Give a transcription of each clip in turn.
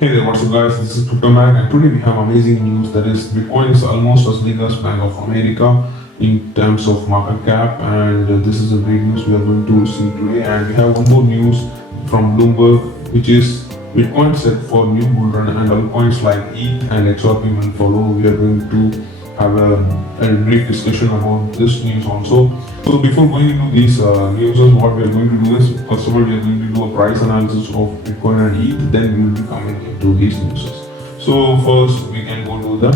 Hey there, what's up guys, this is CryptoMag and today we have amazing news that is Bitcoin is almost as big as Bank of America in terms of market cap, and this is the great news we are going to see today. And we have one more news from Bloomberg, which is Bitcoin set for new bull run and altcoins like ETH and XRP will follow. We are going to have a brief discussion about this news also. So before going into these news, what we are going to do is, first of all, we are going to do a price analysis of Bitcoin and ETH, then we will be coming into these news. So first we can go to the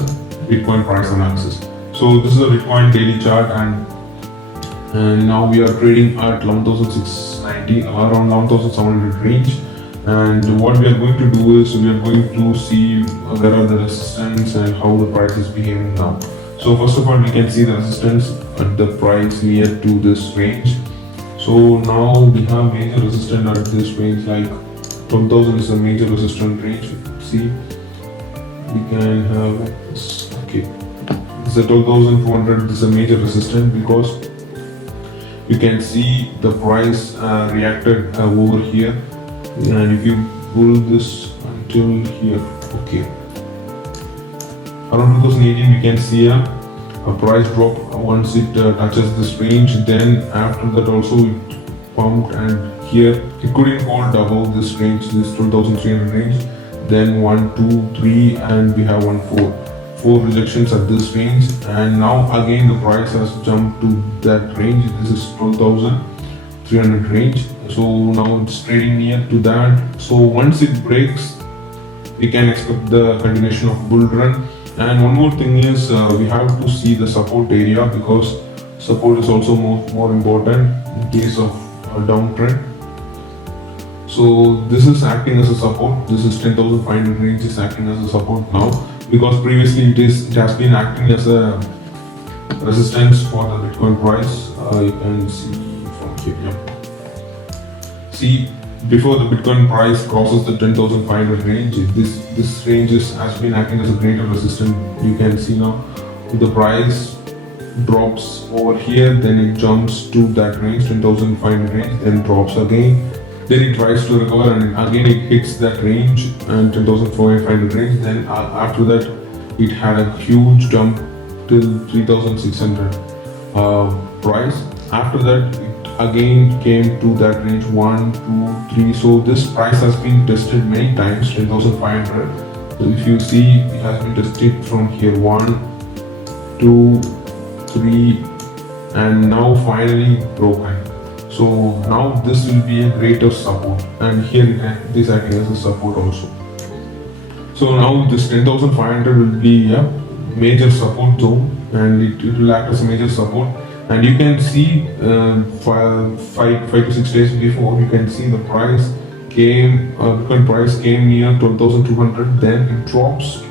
Bitcoin price analysis. So this is a Bitcoin daily chart, and now we are trading at 11,690, around 1,700 range. And what we are going to do is we are going to see where are the resistance and how the price is behaving now. So first of all, we can see the resistance at the price near to this range. So now we have major resistance at this range, like 12,000 is a major resistance range. See, we can have this. Okay, this is 12,400. This is a major resistance because you can see the price reacted over here. And if you pull this until here, okay, around 2018 we can see a price drop once it touches this range. Then after that also it pumped, and here it couldn't hold above this range, this 12,300 range. Then 1, 2, 3, and we have 4 rejections at this range. And now again the price has jumped to that range. This is 12,300 range. So now it's trading near to that. So once it breaks, we can expect the continuation of bull run. And one more thing is we have to see the support area, because support is also more important in case of a downtrend. So this is acting as a support. This is 10,500 range is acting as a support now, because previously it has been acting as a resistance for the Bitcoin price. You can see from here. Yeah. See, before the Bitcoin price crosses the 10,500 range, this range has been acting as a greater resistance. You can see now the price drops over here, then it jumps to that range, 10,500 range, then drops again, then it tries to recover, and again it hits that range and 10,400 range. Then after that it had a huge jump till 3,600 price. After that it again came to that range 1, 2, 3. So this price has been tested many times, 10,500. So if you see, it has been tested from here 1, 2, 3, and now finally broken. So now this will be a greater support, and here this acting as a support also. So now this 10,500 will be a major support zone, and it will act as a major support. And you can see 5 to 6 days before, you can see the price came, Bitcoin price came near 12,200, then it drops,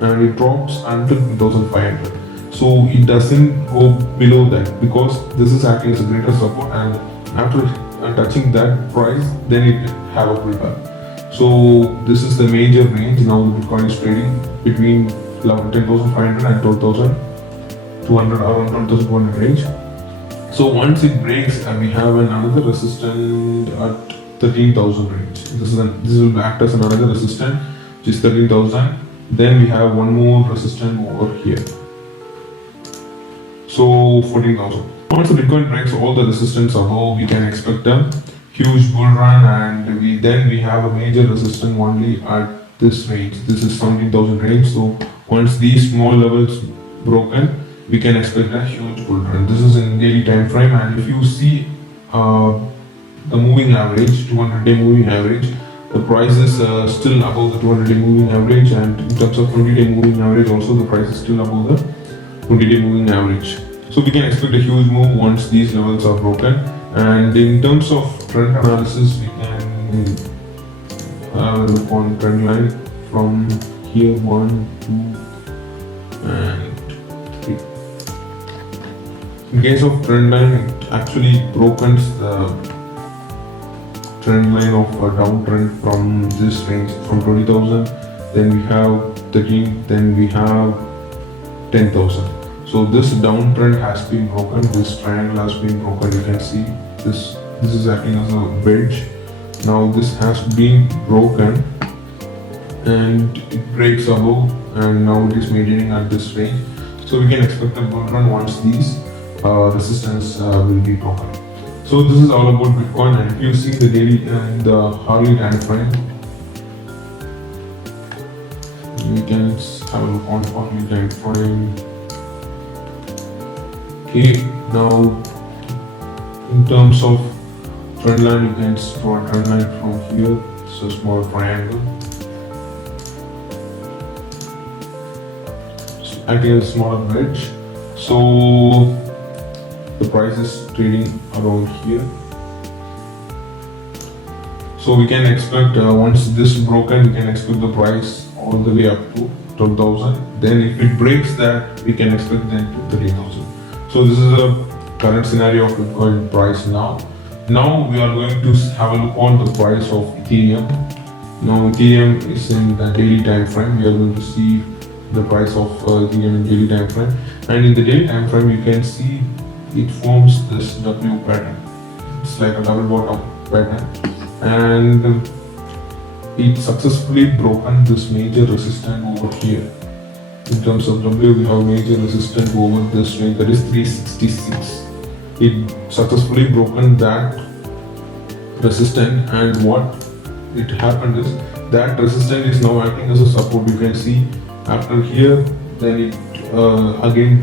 and it drops until 12,500. So it doesn't go below that, because this is acting as a greater support, and after touching that price, then it have a pullback. So this is the major range. Now the Bitcoin is trading between 10,500 and 12,200, around 12,200 range. So once it breaks, we have another resistance at 13,000 range. This will act as another resistance, which is 13,000. Then we have one more resistance over here. So 14,000. Once the Bitcoin breaks all the resistance above, we can expect a huge bull run, and we have a major resistance only at this range. This is 17,000 range. So once these small levels broken, we can expect a huge bull run. This is in daily time frame, and if you see the moving average, 200-day moving average, the price is still above the 200-day moving average, and in terms of 20-day moving average also, the price is still above the 20-day moving average. So we can expect a huge move once these levels are broken. And in terms of trend analysis, we can look on trend line from here 1, 2, and 3. In case of trend line, it actually broken the trend line of a downtrend from this range, from 20,000. Then we have 13. Then we have 10,000. So this downtrend has been broken. This triangle has been broken. You can see this is acting as a wedge. Now this has been broken, and it breaks above, and now it is maintaining at this range. So we can expect a bull run once these resistance will be broken. So this is all about Bitcoin, and if you see the daily and the hourly time frame, we can have a look on hourly time frame. Okay, now in terms of trend line, you can draw a trend line from here. It's a small triangle. So acting as a smaller bridge. So the price is trading around here. So we can expect once this is broken, we can expect the price all the way up to 12,000. Then if it breaks that, we can expect then to 30,000. So this is a current scenario of Bitcoin price now. Now we are going to have a look on the price of Ethereum. Now Ethereum is in the daily time frame. We are going to see the price of Ethereum in daily time frame. And in the daily time frame, you can see it forms this W pattern. It's like a double bottom pattern, and it successfully broken this major resistance over here. In terms of W, we have major resistance over this range, that is 366. It successfully broken that resistance, and what it happened is that resistance is now acting as a support. You can see after here, then it again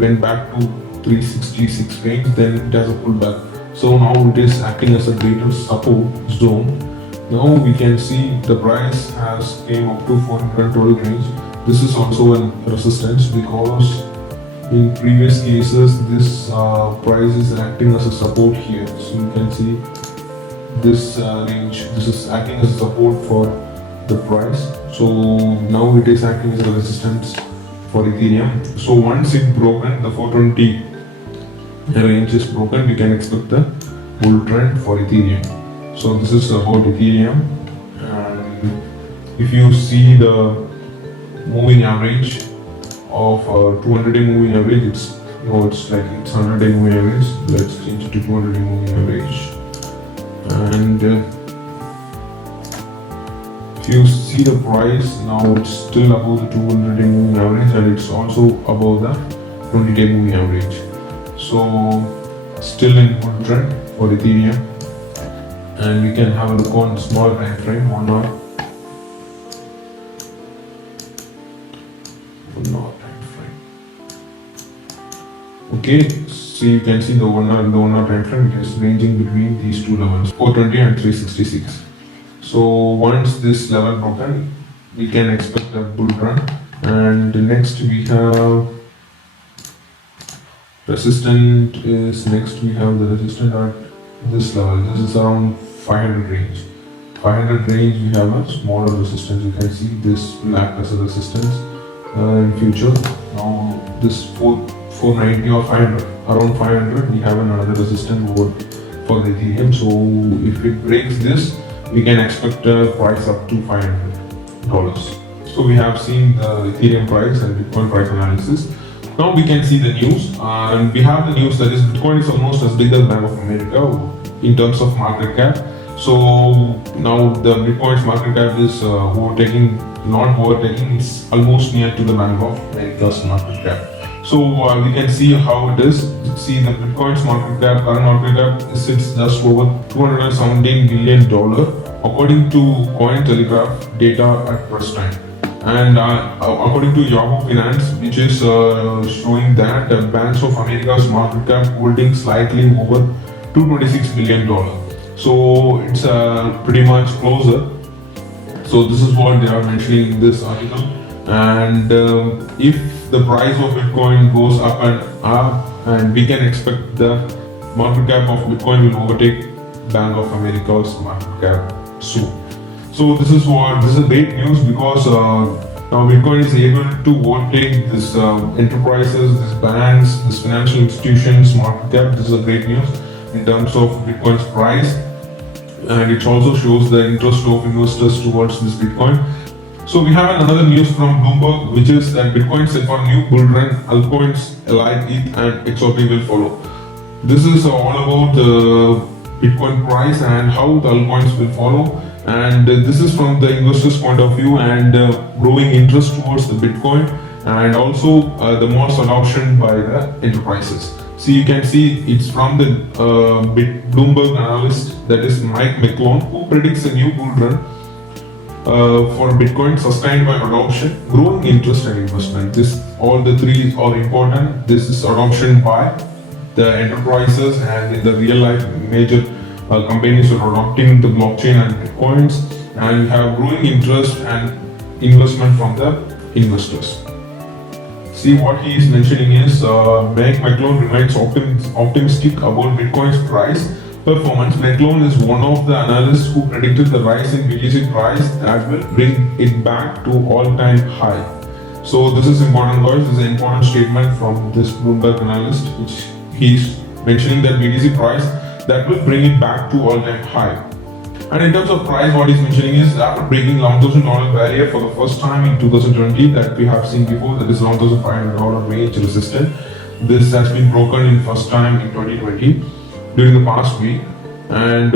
went back to 366 range, then it has a pullback. So now it is acting as a greater support zone. Now we can see the price has came up to 412 range. This is also a resistance because in previous cases this price is acting as a support here. So you can see this range, this is acting as a support for the price. So now it is acting as a resistance for Ethereum. So once it broken, the 420 range is broken, we can expect the bull trend for Ethereum. So this is about Ethereum. And if you see the moving average of 200-day moving average, it's like it's 100-day moving average. Let's change it to 200-day moving average. And if you see the price now, it's still above the 200-day moving average, and it's also above the 20-day moving average. So still in good trend for Ethereum, and we can have a look on small time frame, 1 hour. 1 hour time frame. Okay, so you can see the 1 hour time frame is ranging between these two levels, 420 and 366. So once this level broken, we can expect a bull run. And next we have resistance is next we have the resistance at this level. This is around 500 range. 500 range we have a smaller resistance. You can see this will act as a resistance in future. Now this 490 or 500, around 500, we have another resistance over for the Ethereum. So if it breaks this, we can expect a price up to $500. So we have seen the Ethereum price and Bitcoin price analysis. Now we can see the news, and we have the news that is Bitcoin is almost as big as Bank of America in terms of market cap. So now the Bitcoin's market cap is not overtaking, it's almost near to the Bank of America's market cap. So we can see how it is. See the Bitcoin's market cap, current market cap sits just over $217 billion according to Cointelegraph data at first time. And according to Yahoo Finance, which is showing that Bank of America's market cap holding slightly over $226 billion. So it's pretty much closer. So this is what they are mentioning in this article. And if the price of Bitcoin goes up and we can expect the market cap of Bitcoin will overtake Bank of America's market cap soon. So this is great news because now Bitcoin is able to overtake this enterprises, this banks, this financial institutions market cap. This is a great news in terms of Bitcoin's price, and it also shows the interest of investors towards this Bitcoin. So we have another news from Bloomberg, which is that Bitcoin set for new bull run. Altcoins like ETH and XRP will follow. This is all about Bitcoin price and how the altcoins will follow. And this is from the investor's point of view, and growing interest towards the Bitcoin, and also the more adoption by the enterprises. So you can see it's from the Bloomberg analyst, that is Mike McClone, who predicts a new bull run for Bitcoin sustained by adoption, growing interest and investment. All the three are important. This is adoption by the enterprises, and in the real life major companies are adopting the blockchain and Bitcoins, and have growing interest and investment from the investors. See, what he is mentioning is Mike McClone remains optimistic about Bitcoin's price performance. McClone is one of the analysts who predicted the rise in BTC price that will bring it back to all-time high. So this is important, guys. This is an important statement from this Bloomberg analyst, which he's mentioning that BTC price that will bring it back to all-time high. And in terms of price, what he's mentioning is after breaking $11,000 barrier for the first time in 2020 that we have seen before, that is $11,500 range resistance. This has been broken in first time in 2020 during the past week. And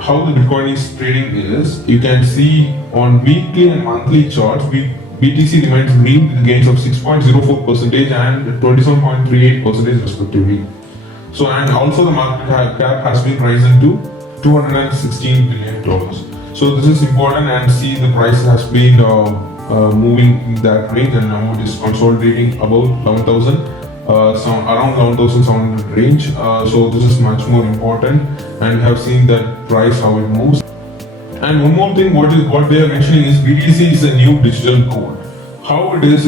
how the Bitcoin is trading is, you can see on weekly and monthly charts, BTC remains green with gains of 6.04% and 27.38% respectively. So, and also the market cap has been risen to $216 billion. So this is important, and see the price has been moving in that range, and now it is consolidating about 11,000, around 11,700 range. So this is much more important, and have seen that price how it moves. And one more thing, what they are mentioning is BTC is a new digital gold. How it is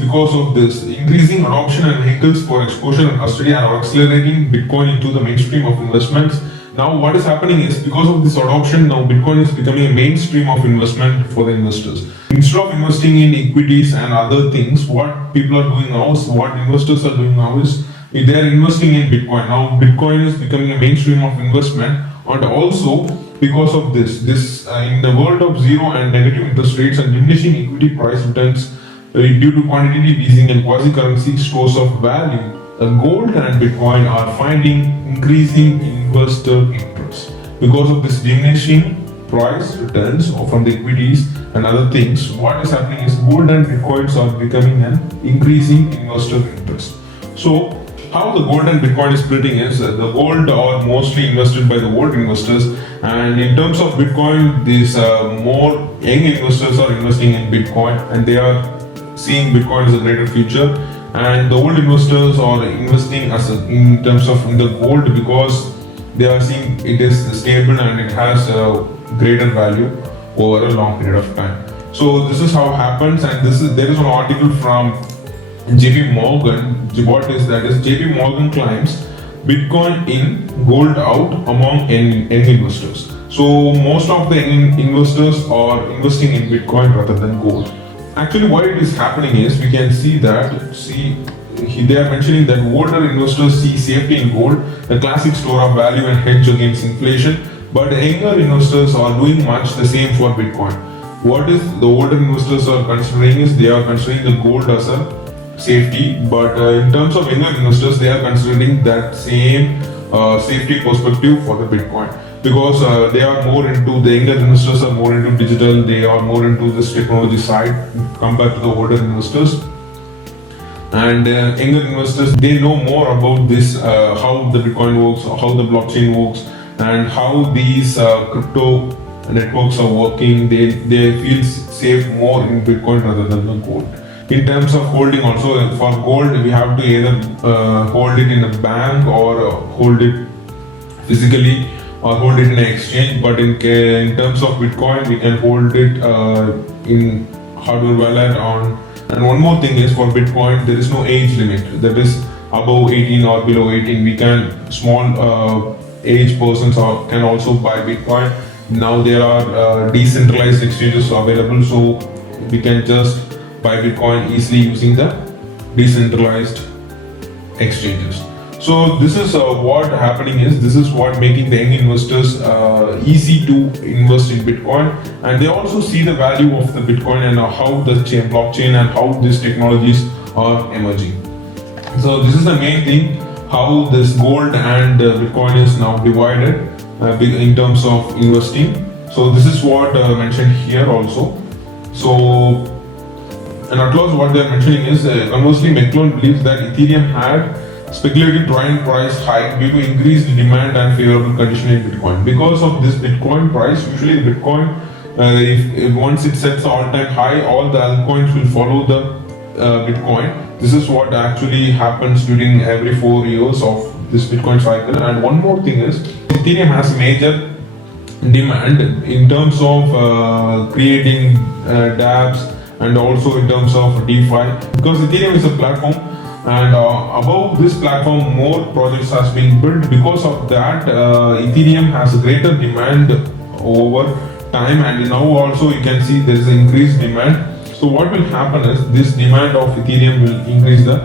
because of this increasing adoption and vehicles for exposure and custody are accelerating Bitcoin into the mainstream of investments. Now what is happening is, because of this adoption, now Bitcoin is becoming a mainstream of investment for the investors. Instead of investing in equities and other things, what people are doing now is, what investors are doing now is, they are investing in Bitcoin. Now Bitcoin is becoming a mainstream of investment, and also because of this in the world of zero and negative interest rates and diminishing equity price returns due to quantitative easing and quasi-currency stores of value, gold and Bitcoin are finding increasing investor interest. Because of this diminishing price returns from the equities and other things, what is happening is gold and Bitcoins are becoming an increasing investor interest. So how the gold and Bitcoin is splitting is, the gold are mostly invested by the old investors, and in terms of Bitcoin, these more young investors are investing in Bitcoin, and they are seeing Bitcoin as a greater future. And the old investors are investing in terms of the gold, because they are seeing it is stable and it has a greater value over a long period of time. So this is how it happens, and there is an article from JP Morgan. What is that? Is JP Morgan claims Bitcoin in, gold out among young investors. So most of the young investors are investing in Bitcoin rather than gold. Actually, why it is happening is, we can see that, they are mentioning that older investors see safety in gold, the classic store of value and hedge against inflation, but younger investors are doing much the same for Bitcoin. What is the older investors are considering is, they are considering the gold as a safety, but in terms of younger investors, they are considering that same safety perspective for the Bitcoin. Because they are more into, the younger investors are more into digital, they are more into this technology side compared to the older investors. And younger investors, they know more about this, how the Bitcoin works, how the blockchain works, and how these crypto networks are working. They feel safe more in Bitcoin rather than the gold. In terms of holding also, for gold, we have to either hold it in a bank or hold it physically, or hold it in an exchange. But in terms of Bitcoin, we can hold it in hardware wallet on. And one more thing is, for Bitcoin, there is no age limit. That is above 18 or below 18. We can, small age persons can also buy Bitcoin. Now there are decentralized exchanges available, so we can just buy Bitcoin easily using the decentralized exchanges. So this is what happening is, this is what making the young investors easy to invest in Bitcoin, and they also see the value of the Bitcoin and how the blockchain and how these technologies are emerging. So this is the main thing how this gold and Bitcoin is now divided in terms of investing. So this is what mentioned here also. So, and at last what they are mentioning is conversely, McClone believes that Ethereum had speculative price hike due to increased demand and favorable condition in Bitcoin. Because of this Bitcoin price, usually Bitcoin, if once it sets the all-time high, all the altcoins will follow the Bitcoin. This is what actually happens during every 4 years of this Bitcoin cycle. And one more thing is, Ethereum has major demand in terms of creating dApps and also in terms of DeFi, because Ethereum is a platform, and above this platform more projects has been built. Because of that, Ethereum has a greater demand over time, and now also you can see there is an increased demand. So what will happen is this demand of Ethereum will increase the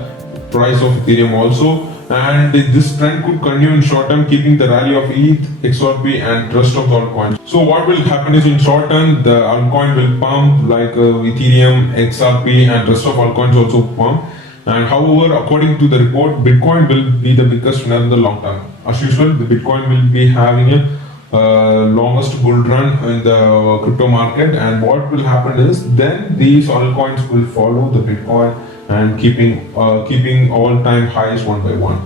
price of Ethereum also, and this trend could continue in short term, keeping the rally of ETH, XRP and rest of the altcoins. So what will happen is in short term the altcoin will pump like Ethereum, XRP and rest of altcoins also pump. And however, according to the report, Bitcoin will be the biggest winner in the long term. As usual, the Bitcoin will be having a longest bull run in the crypto market, and what will happen is then these altcoins will follow the Bitcoin and keeping all-time highs one by one.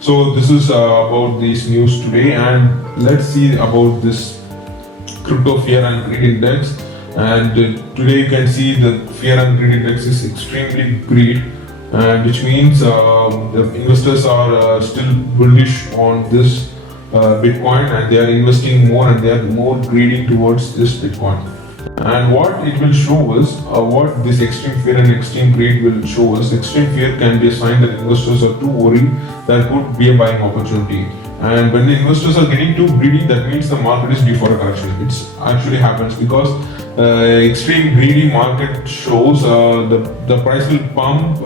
So this is about this news today, and let's see about this crypto fear and greed index. And today you can see the fear and greed index is extremely greed, which means the investors are still bullish on this Bitcoin, and they are investing more and they are more greedy towards this Bitcoin. And what it will show us, what this extreme fear and extreme greed will show us, extreme fear can be a sign that investors are too worried that could be a buying opportunity. And when the investors are getting too greedy, that means the market is due for a correction. It actually happens because extreme greedy market shows the price will pump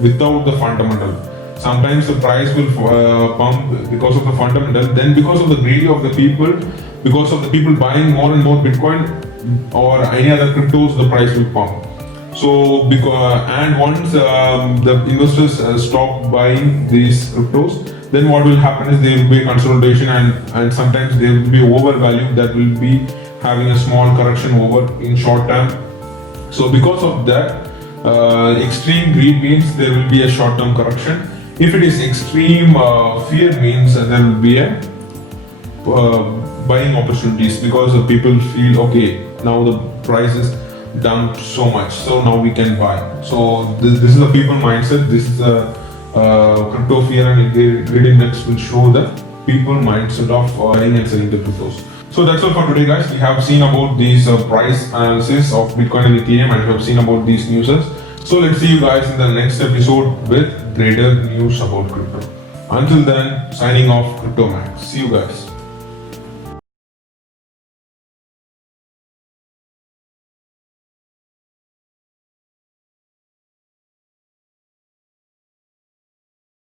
without the fundamental. Sometimes the price will pump because of the fundamental, then because of the greedy of the people, because of the people buying more and more Bitcoin or any other cryptos, the price will pump. So and once the investors stop buying these cryptos, then what will happen is there will be a consolidation, and sometimes there will be overvalue that will be having a small correction over in short term. So because of that, extreme greed means there will be a short term correction. If it is extreme fear means there will be a buying opportunities, because the people feel okay, now the price is down so much, so now we can buy. So this is the people mindset. This is a crypto fear and greed index will show the people mindset of buying and selling the cryptos. So that's all for today, guys. We have seen about these price analysis of Bitcoin and Ethereum, and we have seen about these newses. So let's see you guys in the next episode with greater news about crypto. Until then, signing off, Crypto Max. See you guys.